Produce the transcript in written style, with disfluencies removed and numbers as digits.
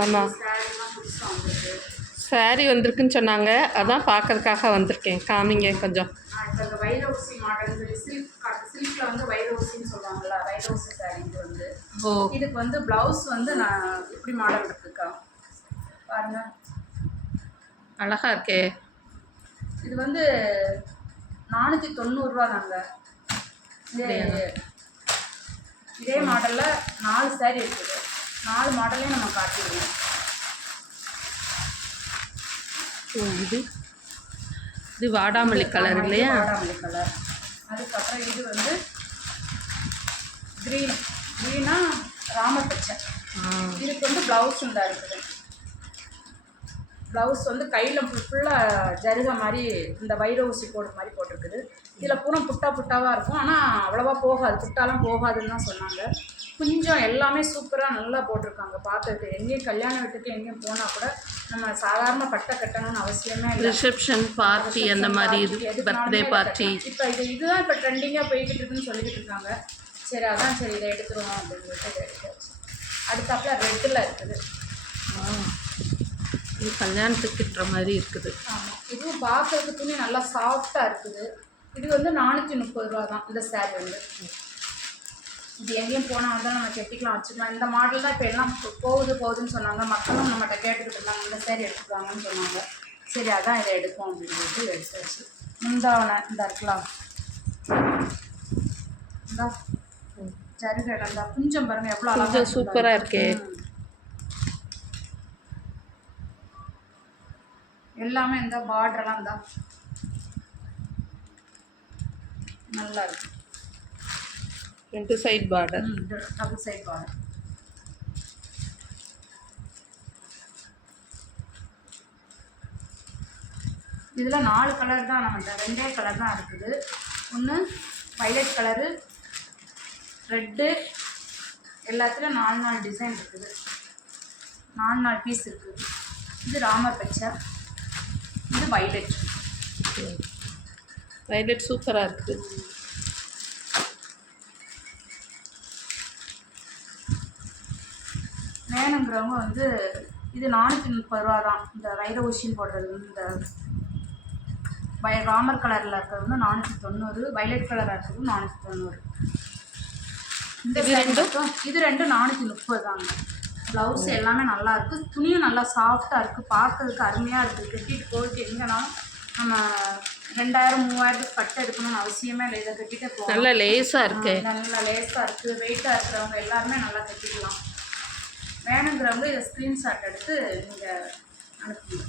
ஆமாம், சாரி வந்திருக்குன்னு சொன்னாங்க. அதான் பார்க்கறதுக்காக வந்திருக்கேன். காமிங்க கொஞ்சம். இப்போ இந்த வைரவுசி மாடல் சில்கில் வந்து வைரவுசின்னு சொல்லுவாங்கள்ல, வைரவுசி சாரி இது வந்து. இதுக்கு வந்து ப்ளவுஸ் வந்து நான் இப்படி மாடல் இருக்குக்கா பாருங்க, அழகா இருக்கே. இது வந்து 490 தாங்க. இதே மாடலில் 4 சாரி இருக்குது. 4 மாடலையும் நம்ம காட்டிடுவோம். இது வாடாமல்லி கலர் இல்லையா? வாடாமல்லி கலர். அதுக்கப்புறம் இது வந்து க்ரீனா ராமர் பச்சை. இதுக்கு வந்து ப்ளவுஸ் உண்டா இருக்குது. ப்ளவுஸ் வந்து கையில் ஃபுல்லாக ஜருகை மாதிரி இந்த வைர ஊசி போடுற மாதிரி போட்டிருக்குது. இதில் பூரா புட்டாவாக இருக்கும். ஆனால் அவ்வளோவா போகாது, புட்டாலாம் போகாதுன்னு தான் சொன்னாங்க. கொஞ்சம் எல்லாமே சூப்பராக நல்லா போட்டிருக்காங்க பார்க்கறதுக்கு. எங்கேயும் கல்யாண வீட்டுக்கு எங்கேயும் போனால் கூட நம்ம சாதாரண பட்டை கட்டணும்னு அவசியமே இல்லை. ரிசப்ஷன் பார்ட்டி அந்த மாதிரி, இது பர்த்டே பார்ட்டி. இப்போ இதுதான் இப்போ ட்ரெண்டிங்காக போய்கிட்டு இருக்குன்னு சொல்லிக்கிட்டு இருக்காங்க. சரி அதான் சரி இதை எடுத்துருவோம் அப்படின்னு சொல்லிட்டு இதை எடுத்தாச்சு. அடுத்தாப்புல ரெட்டில் இருக்குது. இது கல்யாணத்துக்கு கிட்டுற மாதிரி இருக்குது. ஆமாம், இதுவும் பார்க்கறதுக்கு துணி நல்லா சாஃப்டாக இருக்குது. இது வந்து 430 தான் இந்த சாரி வந்து. இது எங்கேயும் போனால் வந்து நம்ம கெட்டிக்கலாம், வச்சுக்கலாம். இந்த மாடல் தான் இப்போ எல்லாம் போகுதுன்னு சொன்னாங்க. மக்களும் நம்மகிட்ட கேட்டுக்கிட்டு இருந்தாங்க, இந்த சாரி எடுத்துக்கலாங்கன்னு சொன்னாங்க. சரி அதான் இதை எடுப்போம் அப்படின்னு சொல்லிட்டு எடுத்தாச்சு. முந்தாவனை இந்த இருக்கலாம், இந்த ஜருகை இருந்தா கொஞ்சம் பாருங்க எவ்வளோ அழகாக சூப்பராக இருக்கே. எல்லாமே இந்த பார்டரெல்லாம் தான் நல்லா இருக்கு. 2 side border, double side border. இதில் 4 கலர் தான் நம்மகிட்ட, 2 கலர் தான் இருக்குது. ஒன்று வைலட் கலரு, ரெட்டு, எல்லாத்துலேயும் 4 டிசைன் இருக்குது. 4 பீஸ் இருக்குது. இது ராமர் பச்சை, இது வைலட். வைலட் சூப்பராக இருக்குது. வேணுங்கிறவங்க வந்து இது 430 தான். இந்த வைர ஊசின்னு போடுறது இந்த ராமர் கலரில் இருக்கிறது வந்து 490, வைலட் கலராக இருக்கிறது 490. இந்த இது ரெண்டும் 430 தாங்க. ப்ளவுஸ் எல்லாமே நல்லா இருக்குது. துணியும் நல்லா சாஃப்டாக இருக்குது, பார்க்கறதுக்கு அருமையாக இருக்குது. கட்டிட்டு போயிட்டு எங்கேனாலும் நம்ம 2000-3000 கட்டை எடுக்கணும்னு அவசியமே இல்லை. இதை கட்டிட்டு போகலாம். நல்லா லேஸாக இருக்குது. நல்லா லேஸாக இருக்குது. வெயிட்டாக இருக்கிறவங்க எல்லாருமே நல்லா கட்டிக்கலாம். வேணுங்கிறவங்க இதை ஸ்க்ரீன்ஷாட் எடுத்து நீங்கள் அனுப்புங்க.